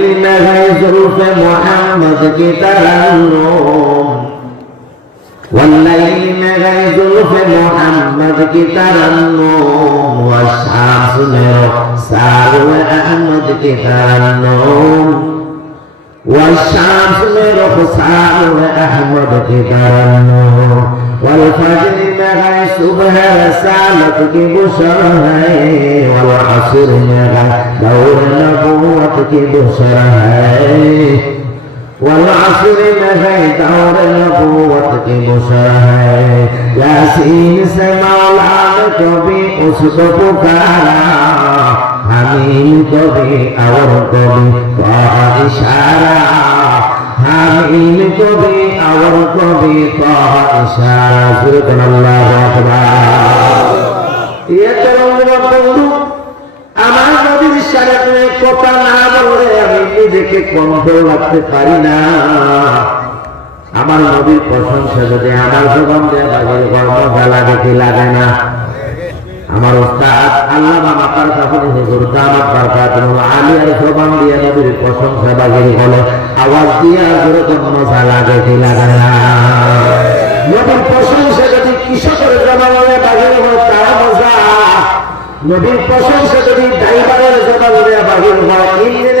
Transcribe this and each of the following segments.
والليل ما زلف محمد كترنم والليل ما زلف محمد كترنم والشمس مرسال أحمد كترنم والشمس مرخصا وأحمد إذا النور والفجر مغي سبها سالتك بشرهي والعصر مغي دور نبوتك بشرهي والعصر مغي دور نبوتك بشرهي ياسين سمع العالم بي أسد بكارا Hamill কবে আওর কবে? ইশারা হামিল কবে আওর কবে? ইশারা সুরতন আল্লাহ আকবার। আমার নদীর সারাতে কথা আমার নবীর প্রশংসা যদি আমার জবান দেওয়া বাজারে কর্মশালা দেখে লাগে না আমার ওস্তাদ আল্লাহ মাতার কাপড় হুজুর দামাত বারকাতুল আর সোবান দিয়ে নবীর প্রশংসা বাগির হলো। আওয়াজ দিয়ে যেরকম জন্ম সালা দেখি লাগে। নবীর প্রশংসা যদি কৃষকের জবান দিয়ে হয় তারা মজা নবীর প্রশংসা যদি ড্রাইভারের জবান দিয়ে হয় ইঞ্জিনিয়ারের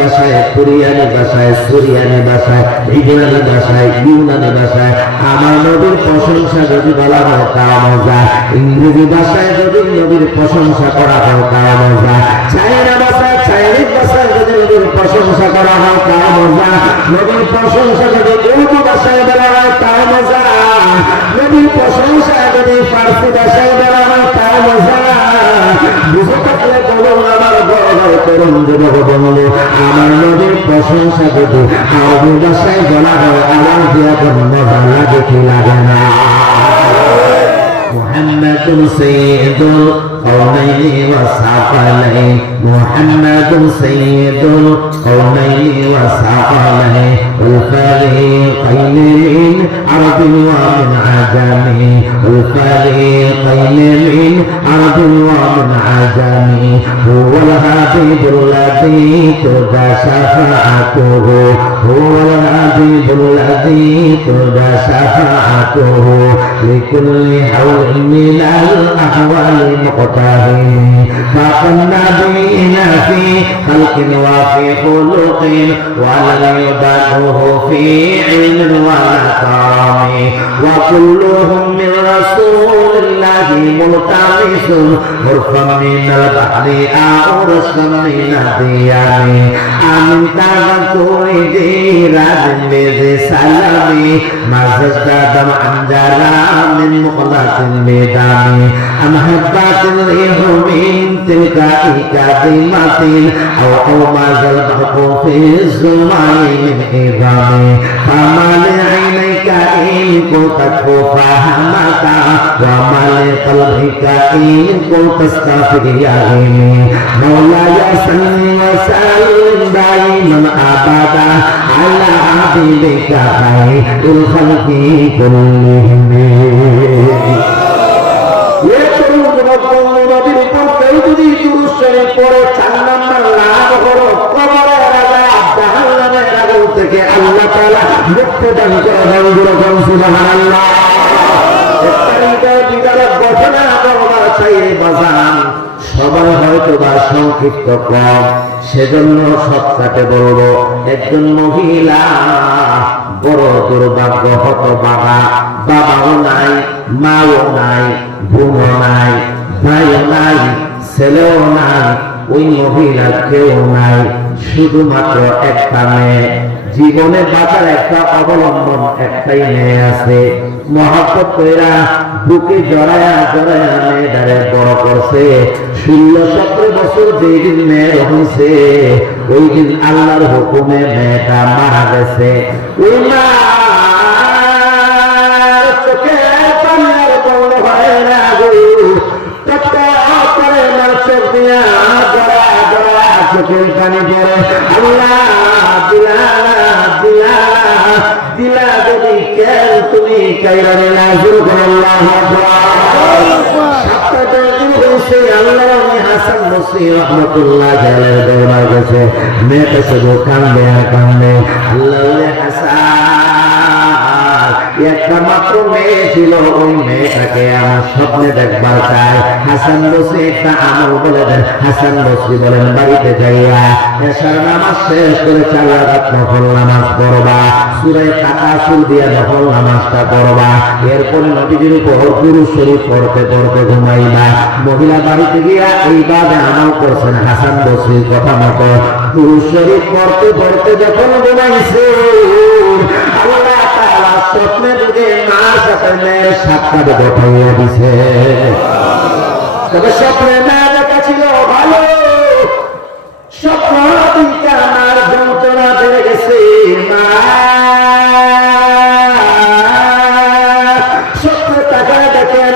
ভাষায় কোরিয়ানি ভাষায় সুরিয়ানি ভাষায় ইংরানি ভাষায় ইউনানি ভাষায় আমার নবীর প্রশংসা যদি বলা হয় তাও মজা ইংরেজি ভাষায় যদি নবীর প্রশংসা করা হয় তাও মজা চাইনা ভাষায় চাইনিজ ভাষায় যদি নবীর প্রশংসা করা হয় তাও মজা নবীর প্রশংসা যদি উর্দু ভাষায় বলা হয় তাও মজা নবীর প্রশংসা যদি ফার্সি ভাষায় বলা হয় তাও মজা বুঝে থাকলে বলুন আমার বড় তরুণ যুবক বছর সাজিত আবু বাসায় বলা হয় আমার দিয়া জন্য ভালো দেখি লাগে না মোহাম্মদ সৈয়দুল কৌনাইনি ওয়া সাফালাইন محمد سيد القومين والثقلين والفريقين من عرب ومن عجم والفريقين من عرب ومن عجم هو الحبيب الذي تدى شفاعته هو الحبيب الذي تدى شفاعته لكل حول من الأحوال مقتهن فاق النبيين في خلق وفي خلق ولم يبالغه في علم ولا كرم وكلهم من رسول الله ملتمس غرفا من البحر أو رشفا من الديان أمن تذكر جيران بذي سلمي ما زاد عن جرى من مخلص بدم أم هبات الريح من تلك كلمة أو أومز البحر في الظلماء من عظام فما لعينيك إن كنت فهمك وما لقلبك إن كنت تستفيهم مولاي صل وسلم دائما أبدا على حبيبك خير الخلق كلهم এ তরুণ যুবক বন্ধু নদীর উপর কেউ যদি দুরুদ শরীফ পড়ে চার নাম্বার লাভ হলো কবরের আযাব জাহান্নামের আগুন থেকে আল্লাহ তাআলা সবার হয়তো বা সংক্ষিপ্ত কম, সেজন্য সৎকাটে বলব, একজন মহিলা, বড় দুর্ভাগ্য হত বাবা বাবাও নাই, মাও নাই, বোনও নাই, ভাইও নাই, ছেলেও নাই, ওই মহিলার কেউ নাই, শুধুমাত্র একটা মেয়ে। জীবনে বাঁচার একটা অবলম্বন একটাই মেয়ে আছে। মহাপত কইরা বুকে জড়ায়া জড়ায়া মেয়েটারে বড় করছে। ষোলো, সতেরো বছর যেদিন হয়েছে ওই দিন আল্লাহর হুকুমে মেয়েটা মারা গেছে। ওই মা হয়েছে আল্লাহ আমি হাসান মুসি রহমতুল্লাহ জালের দৌড়া গেছে। মেয়েটা শুধু কান্দে আর কান্দে আল্লাহ হাসান! শরীফ পড়তে মহিলা বাড়িতে গিয়া এইভাবে আমল করছেন। হাসান বসির কথা মতো গুরু শরীফ পড়তে পড়তে যখন ঘুমাইছে স্বপ্নে যুগে মার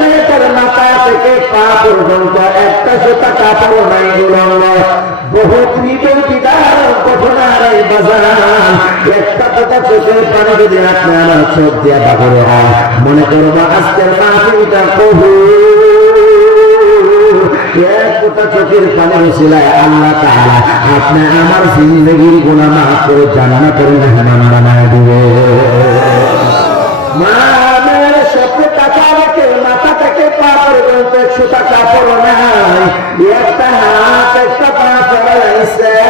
মেয়েটার মাথা থেকে পা পর্যন্ত একটা সুতা কাপড় নাই বহুত নিবের বিদার ঘটনার একটা কথা চোখের পানি যদি আপনি আমার চোখ দিয়া বাবরে হয়। মনে করব আজকের মাহফিলটা কবু চোখের পানি ছিলায় আল্লাহ তাআলা। আপনি আমার জিন্দগির গুনাহ মাফ করে জান্নাতের মেহমান বানায় দিবে মা আমার টাকা রেখে মাথা থেকে পা পর্যন্ত একশো টাকা পড়ো নাই। একটা হাত, একটা পা পড়াইছে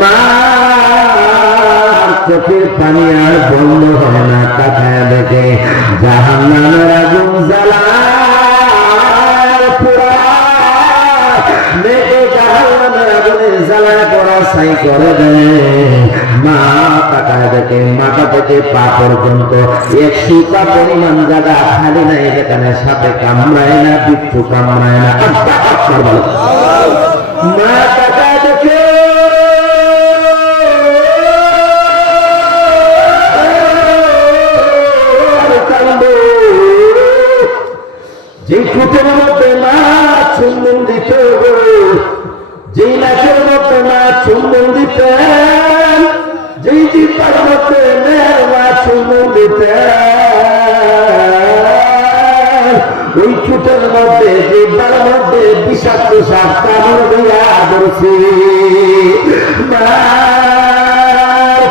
মা চোখের পানি আর বন্ধ হয় না তাকায় দেখে। জাহান নামের আগুন পরিমাণ জায়গা খালি নাই, যেখানে কামড়ায় না, বিচ্ছু কামড়ায় না। আব্বা বলো। মা তাকায় দেখে যে ফুটের মধ্যে মা চুম্বন দিত যে নাচের মধ্যে মা চুম্বন দিত যেই জিপার মধ্যে মেয়ের মা চুম্বন দিত ওই ফুটের মধ্যে জিপার মধ্যে বিষাক্ত কামড় দিয়া ধরছে।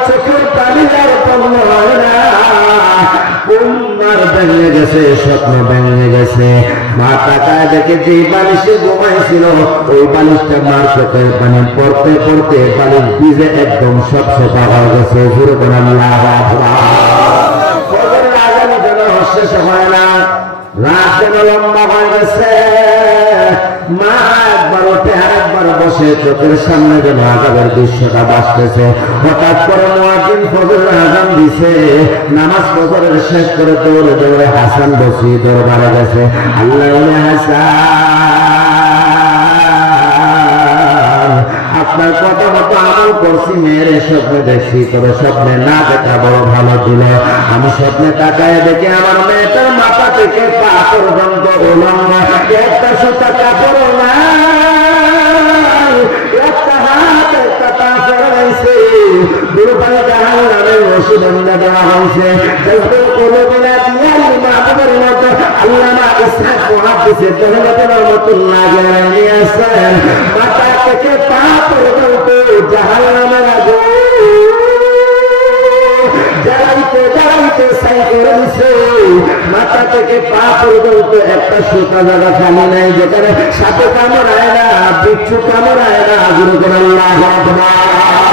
চোখের পানি কম হয় না। ভেঙে গেছে, স্বপ্ন ভেঙে গেছে। মা তাকায় দেখে যে বালিশে ঘুমাইছিল, ওই বালিশটা মার চোখের পড়তে পড়তে বালিশ একদম সব হয়ে গেছে। চোখের সামনে যেন আজাবের দৃশ্যটা বাসতেছে হঠাৎ করে মোয়াজিন ফজরের আজান দিছে, নামাজ ফজরের শেষ করে দৌড়ে দৌড়ে হাসান বসি দরবারে গেছে। আল্লাহ হাসান, আপনার কথা মতো আমল করছি, মেয়ের স্বপ্নে দেখছি, তবে স্বপ্নে না দেখা বড় ভালো ছিল। আমি স্বপ্নে তাকায় দেখে আমার মেয়েটার মাথা থেকে পা পর্যন্ত উলঙ্গ, একটা সুতা কাপড় নাই একটা হাত একটা পা পড়াইছে দুর্বল জাহান ওষুধ এনে দেওয়া হয়েছে জলপুর কোনো বিনা মাহবুবের মতো আল্লামা ইসহাক মুহাদ্দিসের দেহলতের রহমতুল্লাহ জানাই আছেন মাথা থেকে পা পর্যন্ত জাহান আগুন জ্বালাইতে জ্বালাইতে সাই মাথা থেকে পা পর্যন্ত একটা সুতা জায়গা খালি নাই যেখানে সাপে কামড়ায় না, বিচ্ছু কামড়ায় না করে আল্লাহ আকবার।